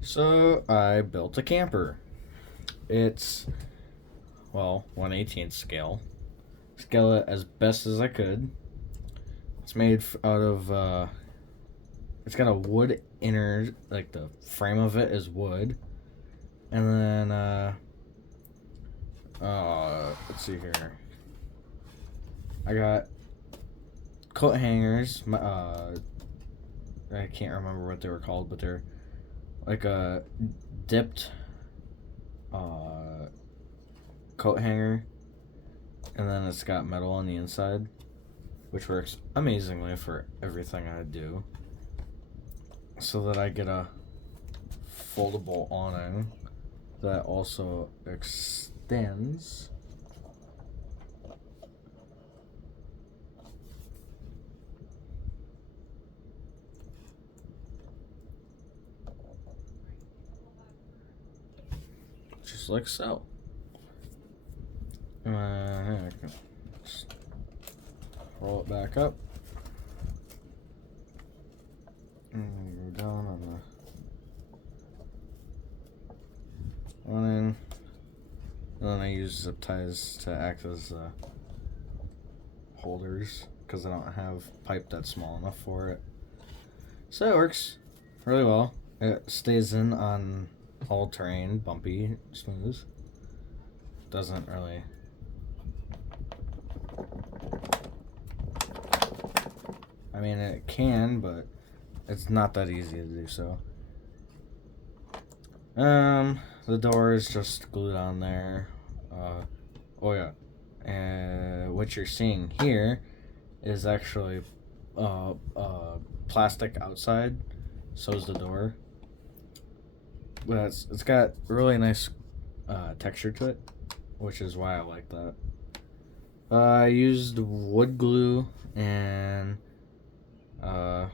So I built a camper. It's, well, 1/18 scale. Scale it as best as I could. It's made out of, it's got a wood inner, like the frame of it is wood. And then, let's see here. I got coat hangers. I can't remember what they were called, but they're like a dipped coat hanger, and then it's got metal on the inside, which works amazingly for everything I do. So that I get a foldable awning that also extends. Just like so. I can just roll it back up. And go down on the awning. And then I use zip ties to act as holders because I don't have pipe that's small enough for it. So it works really well. It stays in on all terrain, bumpy, smooth. Doesn't really. I mean, it can, but it's not that easy to do so. The door is just glued on there. Oh yeah. What you're seeing here is actually plastic outside. So is the door. But it's got really nice texture to it, which is why I like that. I used wood glue and I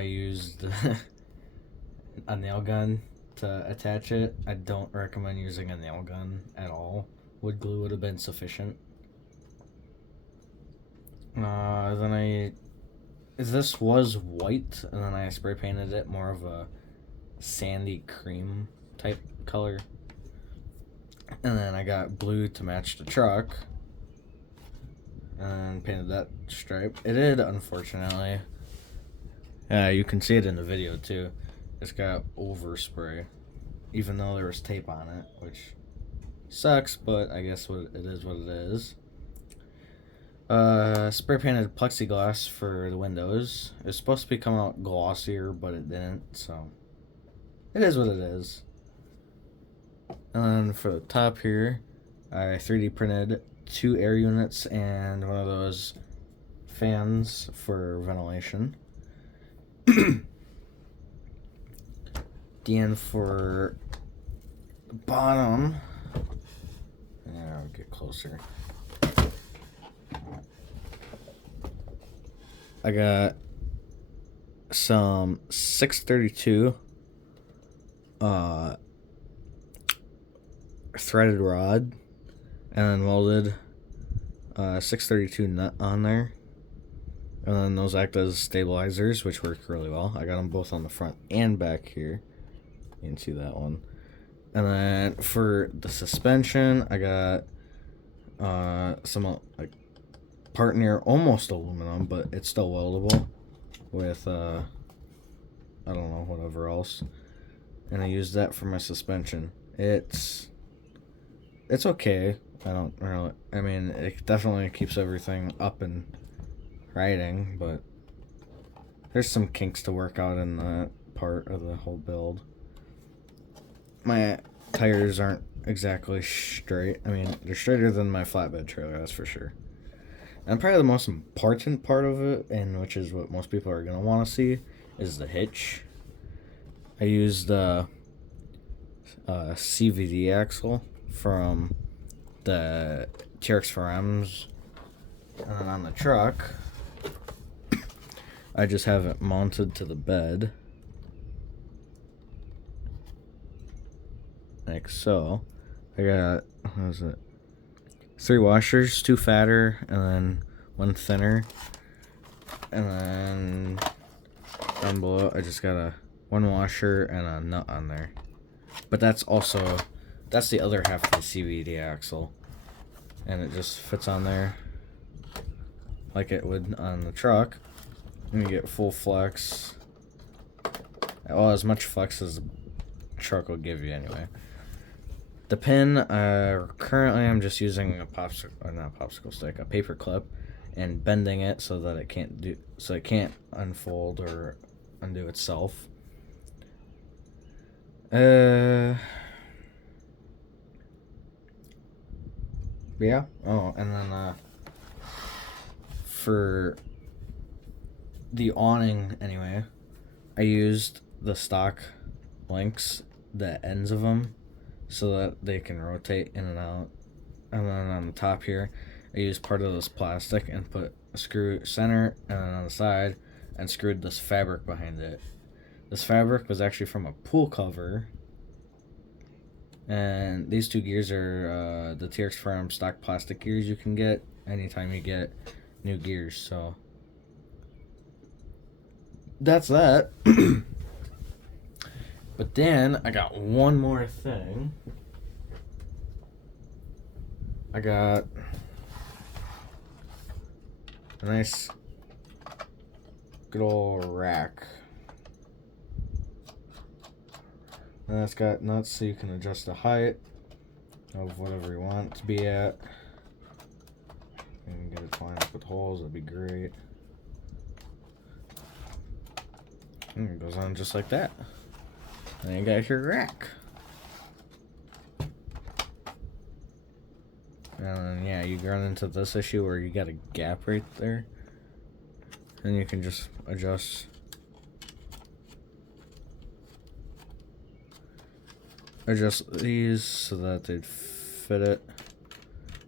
used a nail gun to attach it. I don't recommend using a nail gun at all. Wood glue would have been sufficient. This was white, and then I spray painted it more of a sandy cream type color. And then I got blue to match the truck and painted that stripe. It did, unfortunately. You can see it in the video too. It's got overspray, even though there was tape on it, which sucks, but I guess it is what it is. Spray painted plexiglass for the windows. It's supposed to be coming out glossier, but it didn't, so it is what it is. And then for the top here, I 3D printed 2 air units and one of those fans for ventilation. The end for the bottom. Yeah, I'll get closer. I got some 632 threaded rod and then welded 632 nut on there. And then those act as stabilizers, which work really well. I got them both on the front and back here. You can see that one. And then for the suspension, I got some like part near almost aluminum, but it's still weldable with I don't know, whatever else. And I used that for my suspension. It's okay. I mean, it definitely keeps everything up and riding, but there's some kinks to work out in that part of the whole build. My tires aren't exactly straight. I mean, they're straighter than my flatbed trailer, that's for sure. And probably the most important part of it, and which is what most people are going to want to see, is the hitch. I used the CVD axle from the Trx4m's, and then on the truck, I just have it mounted to the bed, like so. I got, what is it, 3 washers, 2 fatter, and then 1 thinner. And then down below, I just got a one washer, and a nut on there. But that's the other half of the CVT axle. And it just fits on there like it would on the truck. And you get full flex. Well, as much flex as the truck will give you anyway. The pin, currently I'm just using a popsicle stick, a paper clip, and bending it so that it can't unfold or undo itself. Yeah. Oh, and then for the awning anyway, I used the stock links, the ends of them, so that they can rotate in and out. And then on the top here, I used part of this plastic and put a screw center, and then on the side, and screwed this fabric behind it. This fabric was actually from a pool cover. And these two gears are the Trx4m stock plastic gears you can get anytime you get new gears. So that's that. But then I got one more thing. I got a nice good old rack. And it's got nuts so you can adjust the height of whatever you want it to be at. And get it lined up with holes, that'd be great. And it goes on just like that. And you got your rack. And then, yeah, you run into this issue where you got a gap right there. And you can just adjust these so that they'd fit it.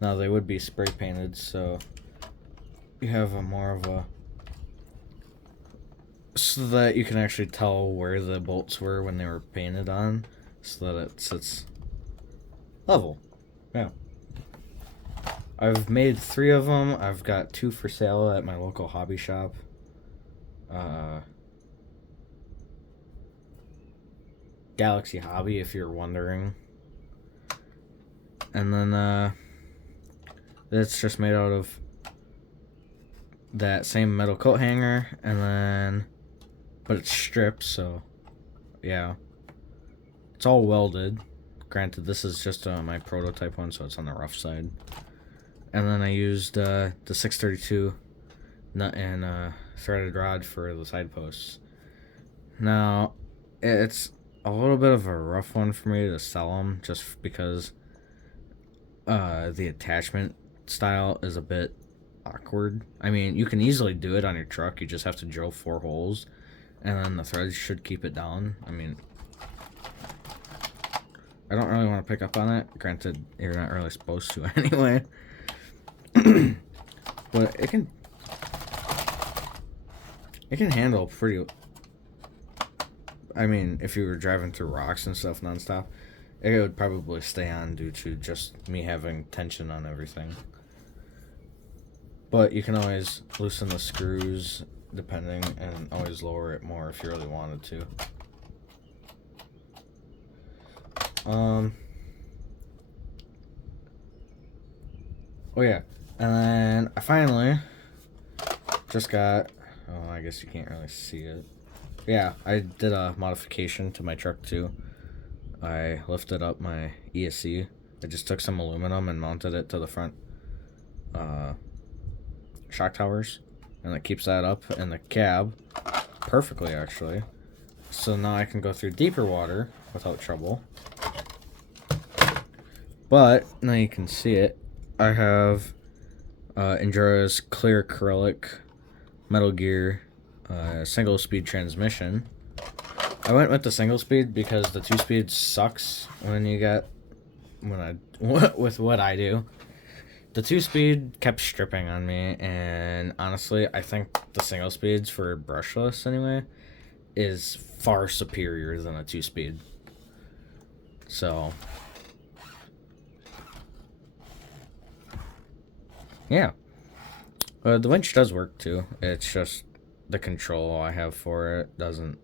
Now they would be spray painted, so you have so that you can actually tell where the bolts were when they were painted on, so that it sits level. Yeah. I've made 3 of them. I've got 2 for sale at my local hobby shop. Galaxy Hobby, if you're wondering. And then it's just made out of that same metal coat hanger, and then but it's stripped, so yeah, it's all welded. Granted, this is just my prototype one, so it's on the rough side. And then I used the 632 nut and threaded rod for the side posts. Now it's a little bit of a rough one for me to sell them, just because the attachment style is a bit awkward. I mean, you can easily do it on your truck. You just have to drill 4 holes, and then the threads should keep it down. I mean, I don't really want to pick up on it. Granted, you're not really supposed to anyway. But it can handle pretty. I mean, if you were driving through rocks and stuff nonstop, it would probably stay on due to just me having tension on everything. But you can always loosen the screws depending, and always lower it more if you really wanted to. Oh yeah, and then I finally just got, oh, I guess you can't really see it. Yeah, I did a modification to my truck too. I lifted up my ESC. I just took some aluminum and mounted it to the front shock towers, and it keeps that up in the cab perfectly, actually. So now I can go through deeper water without trouble. But now you can see it. I have Endura's clear acrylic Metal Gear single speed transmission. I went with the single speed because the 2-speed sucks with what I do. The 2-speed kept stripping on me, and honestly, I think the single speeds for brushless anyway is far superior than a 2-speed. So yeah, the winch does work too. It's just the control I have for it doesn't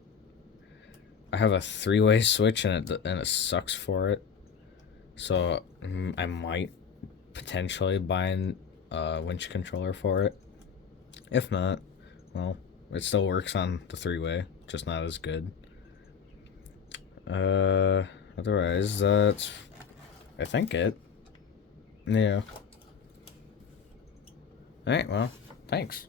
I have a 3-way switch and it sucks for it. So I might potentially buy a winch controller for it. If not, well, it still works on the 3-way, just not as good. Otherwise, that's, I think, it. Yeah. Alright, well, thanks.